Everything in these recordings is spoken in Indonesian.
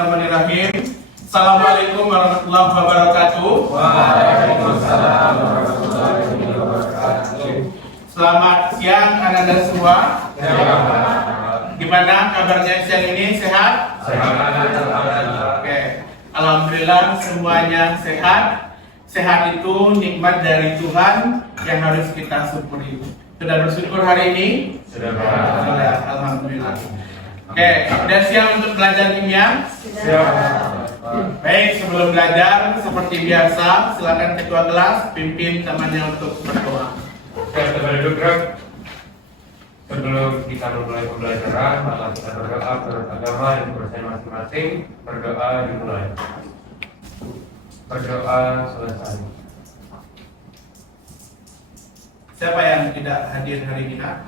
Bismillahirrahmanirrahim. Assalamualaikum warahmatullahi wabarakatuh. Waalaikumsalam warahmatullahi wabarakatuh. Selamat siang Anda semua. Gimana kabarnya siang ini? Sehat? Sehat. Oke. Alhamdulillah semuanya sehat. Sehat itu nikmat dari Tuhan yang harus kita syukuri. Sudah bersyukur hari ini? Sudah. Alhamdulillah. Oke, sudah siap untuk belajar kimia? Siap. Baik, sebelum belajar seperti biasa, silakan ketua kelas pimpin temannya untuk berdoa. Oke, kita berduduk, Greg. Sebelum kita memulai pembelajaran, maka kita berdoa menurut agama dan kepercayaan masing-masing. Berdoa dimulai. Berdoa selesai. Siapa yang tidak hadir hari ini, Nak?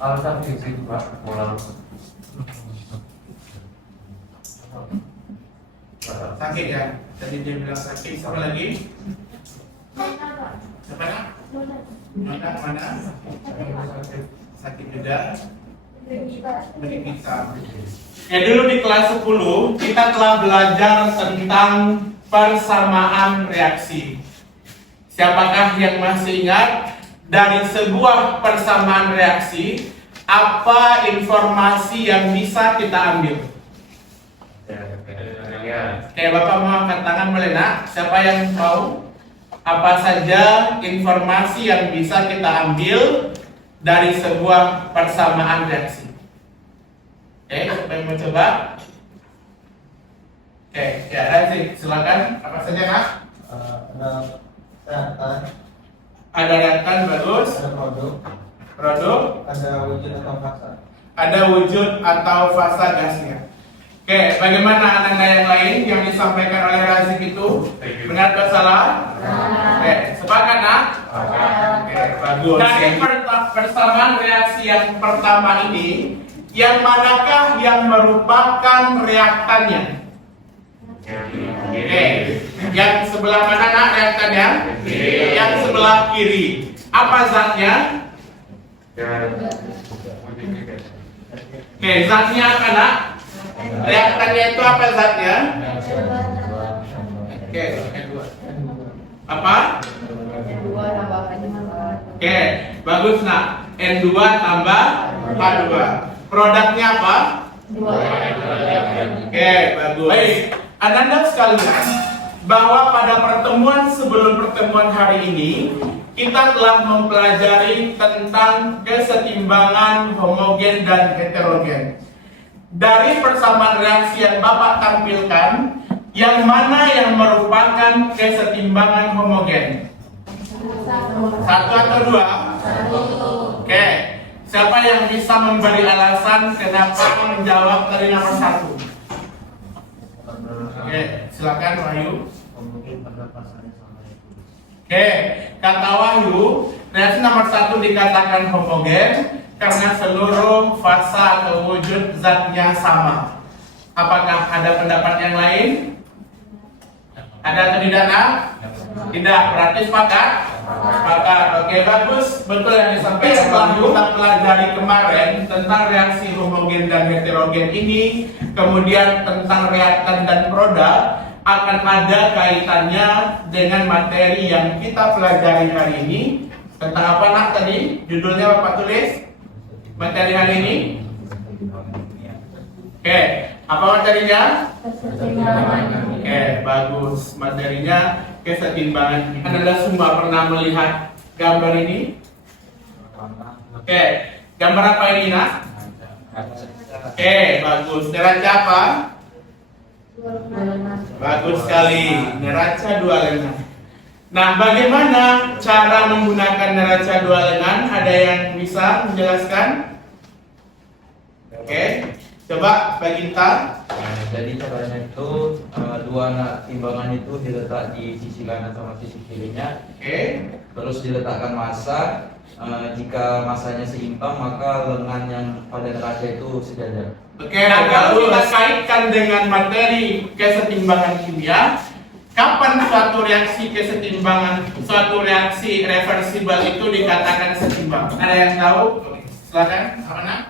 Alasan fisik, Pak, pulang. Sakit ya? Tadi dia bilang sakit. Siapa lagi? Siapa, Nak? Mana? Sakit juga. Menikita. Ya, dulu di kelas 10 kita telah belajar tentang persamaan reaksi. Siapakah yang masih ingat dari sebuah persamaan reaksi apa informasi yang bisa kita ambil? Kayak Bapak mau angkat tangan boleh, Nak? Siapa yang mau? Apa saja informasi yang bisa kita ambil dari sebuah persamaan reaksi? Oke, siapa yang mau coba? Oke, ya Razik, silakan. Apa saja, Nak? Ada reaktan, Ada reaktan, bagus. ada Produk, ada wujud atau fasa. ada wujud atau fasa gasnya. Oke, bagaimana anak-anak yang lain yang disampaikan oleh Razik itu? Benar atau salah? Oke, sepakat, Nak? Oke, bagus. Dari persamaan reaksi yang pertama ini, yang manakah yang merupakan reaktannya? Oke, yang sebelah mana, Nak, reaktannya? Yang sebelah kiri. Apa zatnya? Oke, zatnya apa, Nak? Reaktannya itu apa zatnya? Oke, apa? Oke, bagus, Nak. N2 tambah H2. Produknya apa? Oke, bagus. Baik, Anda sekalian, bahwa pada pertemuan sebelum pertemuan hari ini kita telah mempelajari tentang kesetimbangan homogen dan heterogen. Dari persamaan reaksi yang Bapak tampilkan, yang mana yang merupakan kesetimbangan homogen? Satu atau dua? Oke, siapa yang bisa memberi alasan kenapa menjawab dari nomor satu? Oke, silakan Wahyu. Oke, kata Wahyu, reaksi nomor satu dikatakan homogen karena seluruh fasa atau wujud zatnya sama. Apakah ada pendapat yang lain? Ada atau tidak, Nak? Tidak, berarti sepakat? Sepakat, oke, bagus. Betul yang disampaikan Wahyu. Kita pelajari kemarin tentang reaksi homogen dan heterogen ini, kemudian tentang reaktan dan produk, akan ada kaitannya dengan materi yang kita pelajari hari ini. Tentang apa, Nak, tadi? Judulnya Bapak tulis? Materi hari ini? Oke, apa materinya? Oke, bagus. Materinya kesetimbangan. Anda semua pernah melihat gambar ini? Oke, gambar apa ini, Nak? Oke, bagus. Neraca apa? Bagus sekali. Neraca dua lengan. Nah, bagaimana cara menggunakan neraca dua lengan? Ada yang bisa menjelaskan? Oke, coba Pak Ginta. Jadi caranya itu dua timbangan itu diletak di sisi kanan sama sisi kirinya. Oke. Terus diletakkan massa. Jika massanya seimbang maka lengan yang pada neraca itu sejajar. Oke, nah kalau kita kaitkan dengan materi kesetimbangan kimia, kapan suatu reaksi kesetimbangan, suatu reaksi reversibel itu dikatakan setimbang? Ada yang tahu? Silakan, apa, Nak?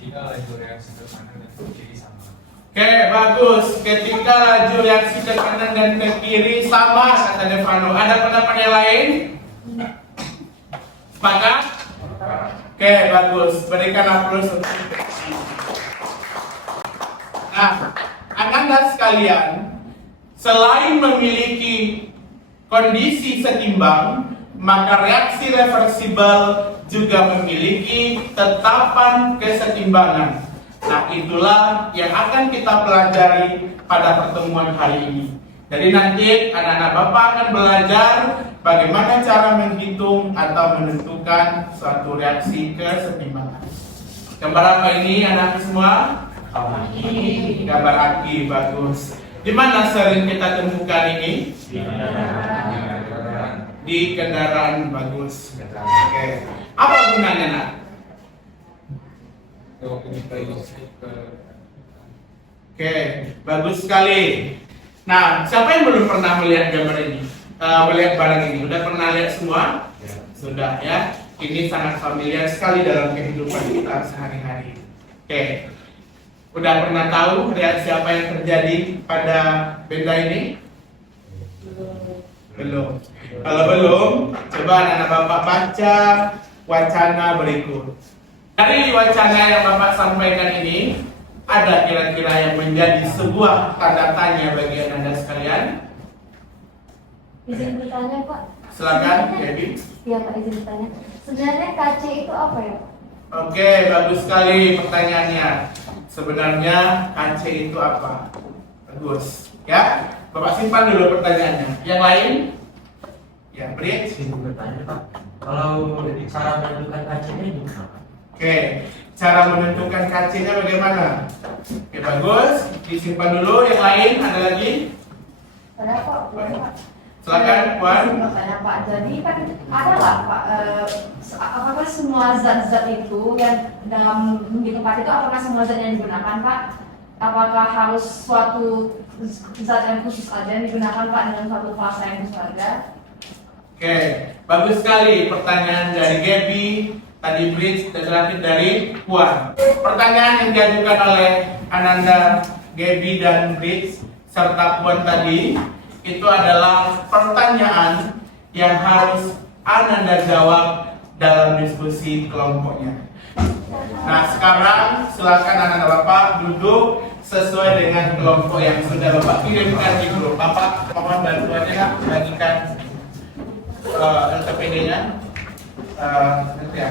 Jika laju reaksi ke kanan dan ke kiri sama. Oke, bagus. Ketika laju reaksi ke kanan dan ke kiri sama, kata Devano. Ada pendapat yang lain? Sepakat? Oke, bagus. Berikan aplaus untuk Nah, anak-anak sekalian, selain memiliki kondisi setimbang, maka reaksi reversibel juga memiliki tetapan kesetimbangan. Nah, itulah yang akan kita pelajari pada pertemuan hari ini. Jadi nanti anak-anak Bapak akan belajar bagaimana cara menghitung atau menentukan suatu reaksi kesetimbangan. Gambar apa ini anak semua? Gambar aki, bagus. Di mana sering kita temukan ini? Di kendaraan, bagus. Oke. Apa gunanya, nak? Oke, bagus sekali. Nah, siapa yang belum pernah melihat gambar ini? Melihat barang ini? Sudah pernah lihat semua? Sudah ya. Ini sangat familiar sekali dalam kehidupan kita sehari-hari. Oke. Udah pernah tahu reaksi apa yang terjadi pada benda ini? Belum. Kalau belum, coba anak-anak Bapak baca wacana berikut. Dari wacana yang Bapak sampaikan ini, ada kira-kira yang menjadi sebuah tanda tanya bagi Anda sekalian? Izin bertanya, Pak. Silakan, Debbie. Iya, Pak, izin bertanya. Sebenarnya KC itu apa ya, Pak? Oke, bagus sekali pertanyaannya. Sebenarnya KC itu apa? Bagus, ya. Bapak simpan dulu pertanyaannya. Yang lain? Ya, Brit. Bertanya Pak, kalau cara menentukan KC-nya gimana? Oke, cara menentukan KC-nya bagaimana? Oke, bagus. Disimpan dulu. Yang lain ada lagi? Ada Pak, boleh Pak. Silakan, Puan. Bertanya Pak, jadi kan ada nggak Pak, apakah semua zat-zat itu yang dalam di tempat itu, apakah semua zat yang digunakan Pak? Apakah harus suatu zat yang khusus aja yang digunakan Pak dengan suatu fase yang khusus aja? Oke, bagus sekali pertanyaan dari Gaby, tadi Bridge, dan terakhir dari Puan. Pertanyaan yang diajukan oleh Ananda, Gaby, dan Bridge, serta Puan tadi, itu adalah pertanyaan yang harus Ananda jawab dalam diskusi kelompoknya. Nah, sekarang silakan anak-anak Bapak duduk sesuai dengan kelompok yang sudah Bapak kirimkan di grup. Bapak mohon bantuannya, Kak, bagikan LTPD-nya. Nanti ya.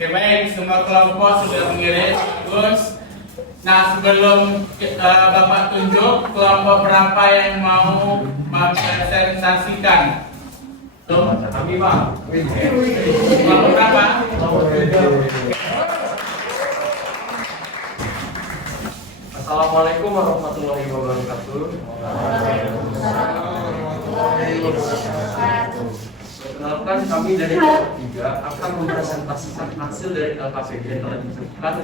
Oke, baik, semua kelompok sudah mengirim, bagus. Nah, sebelum Bapak tunjuk kelompok berapa yang mau mempresentasikan? Tuh, kami Pak. Kelompok berapa? Assalamualaikum warahmatullahi wabarakatuh. Perkenalkan, kami dari kelompok 3 akan mempresentasikan hasil dari LKPD yang telah disebutkan,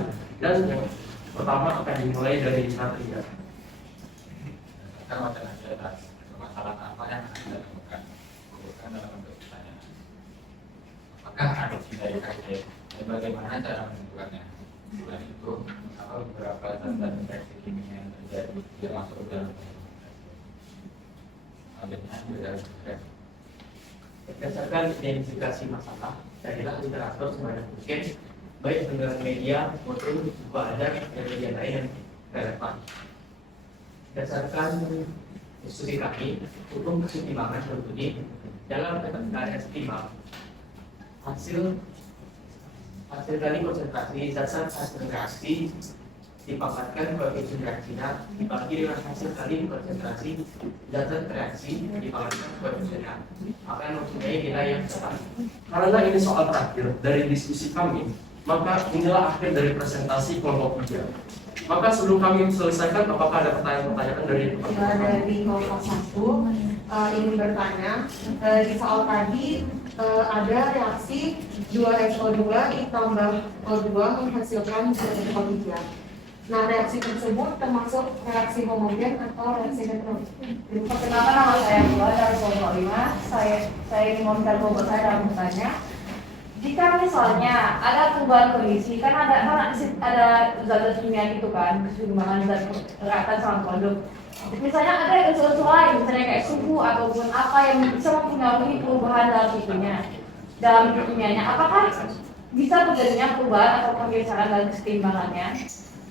dan yang pertama akan dimulai dari Natria. Permasalahan apa yang Anda temukan? Bukan dalam bentuk pertanyaan. Apakah ada dari kajian dan bagaimana cara menentukannya? Selain itu, apa beberapa zat-zat reaksi kimia yang terjadi termasuk dalam selanjutnya berdasarkan Berdasarkan identifikasi masalah, carilah literatur sebanyak mungkin, baik dengan media maupun badan dan media lain yang relevan. Berdasarkan studi kami, hukum kesetimbangan berbunyi dalam ketentuan estimal hasil dari konsentrasi zat-zat hasil reaksi dipaparkan koefisien reaksinya dibagi dengan hasil kali konsentrasi zat reaksi dipaparkan koefisiennya akan mempunyai nilai yang sama. Karena ini soal terakhir dari diskusi kami, maka inilah akhir dari presentasi kelompok 3. Maka sebelum kami selesaikan, apakah ada pertanyaan-pertanyaan dari teman-teman? Dari kelompok 1 ingin bertanya, di soal tadi ada reaksi 2SO2 ditambah O2 menghasilkan O3. Nah, reaksi tersebut termasuk reaksi homogen atau reaksi heterogen? Perkenalkan, nama saya Bua dari kelompok 5. Saya ingin meminta kelompok saya dalam bertanya. Jika misalnya ada perubahan kondisi, kan ada zat-zat kimia gitu kan, keseimbangan zat reaktan sama produk. Misalnya ada unsur-unsur lain, misalnya kayak suhu ataupun apa yang bisa mempengaruhi perubahan dalam kimianya. Apakah bisa terjadinya perubahan atau pergeseran dalam keseimbangannya?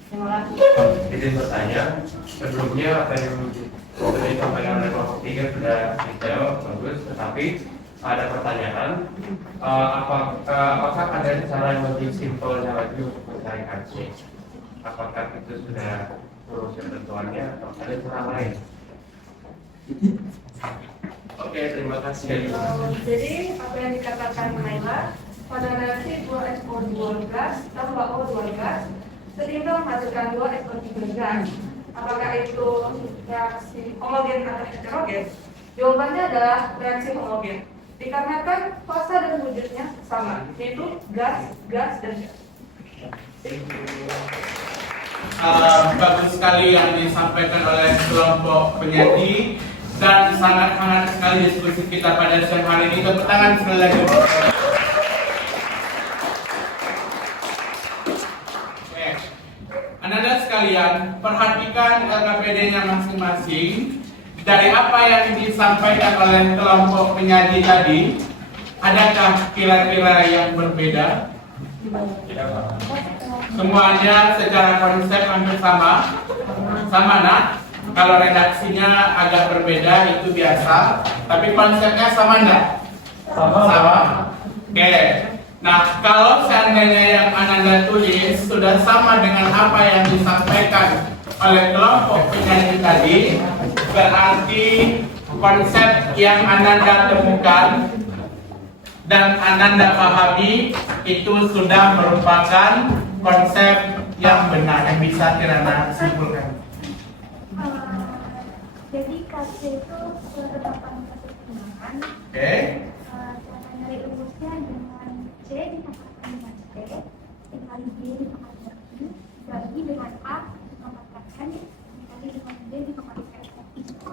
Terima kasih. Izin bertanya, sebelumnya apa yang sudah disampaikan oleh kelompok 3 sudah detail, bagus, tetapi ada pertanyaan, apakah ada cara yang lebih simpelnya lagi untuk mencari KC? Apakah itu sudah urus ketentuannya atau ada cara lain? Oke, terima kasih. Jadi apa yang dikatakan Naila, pada reaksi 2SO2 gas tambah O2 gas seimbang menghasilkan 2SO3 gas. Apakah itu reaksi homogen atau heterogen? Jawabannya adalah reaksi homogen. Dikarenakan fasa dan wujudnya sama, yaitu gas, gas, dan gas. Bagus sekali yang disampaikan oleh kelompok penyaji dan sangat hangat sekali diskusi kita pada siang hari ini. Tepuk tangan sekali lagi. Oke. Anda sekalian, perhatikan LKPD-nya masing-masing. Dari apa yang disampaikan oleh kelompok penyaji tadi, adakah kira-kira yang berbeda? Semuanya secara konsep hampir sama. Sama nak? Kalau redaksinya agak berbeda itu biasa, tapi konsepnya sama enggak? Sama. Oke. Nah, kalau seandainya yang Ananda tulis sudah sama dengan apa yang disampaikan oleh kelompok penyaji tadi, berarti konsep yang Ananda temukan dan Ananda pahami itu sudah merupakan konsep yang benar yang bisa Kirana simpulkan. Jadi KC itu penetapan keseimbangan. Oke. Cara nyari rumusnya dengan C ditambahkan dengan C, dikali B ditambahkan I, dibagi dengan A ditambahkan N, dikali dengan B ditambahkan S.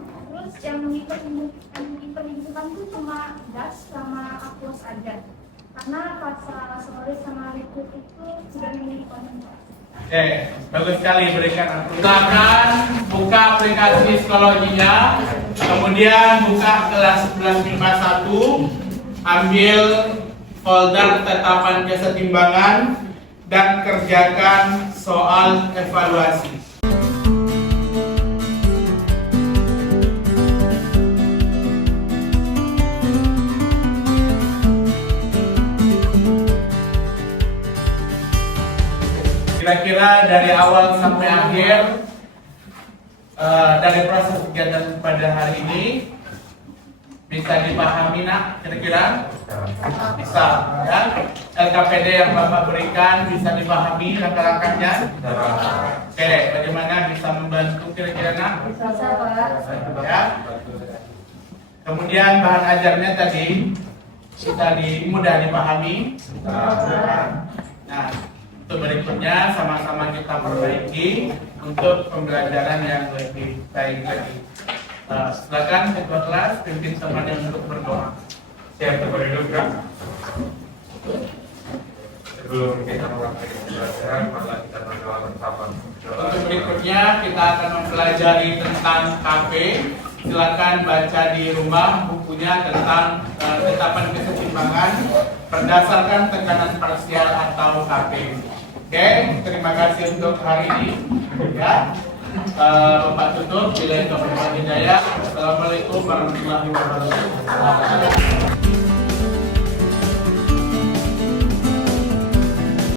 Terus yang diperhitungkan itu cuma gas sama aqueous aja. Karena fasa solid sama liquid itu sudah memiliki konsentrasi. Oke, bagus sekali berikan. Silakan buka aplikasi psikologinya, kemudian buka kelas 1151, ambil folder tetapan kesetimbangan dan kerjakan soal evaluasi. Kira-kira dari awal sampai akhir dari proses kegiatan pada hari ini bisa dipahami nak? Kira-kira bisa ya? LKPD yang Bapak berikan bisa dipahami langkah-langkahnya? Oke, bagaimana bisa membantu kira-kira nak? Bisa Pak. Ya. Kemudian bahan ajarnya tadi bisa mudah dipahami. Nah, untuk berikutnya sama-sama kita perbaiki untuk pembelajaran yang lebih baik lagi. Silakan ketua kelas pimpin temannya untuk berdoa. Siap berduduk ya. Sebelum kita mulai pembelajaran, maka kita berdoa bersama. Untuk berikutnya kita akan mempelajari tentang KP. Silakan baca di rumah bukunya tentang tetapan kesetimbangan berdasarkan tekanan parsial atau KP. Oke, terima kasih untuk hari ini. Ya, Bapak tutup. Bila itu berhidayah. Assalamualaikum warahmatullahi wabarakatuh.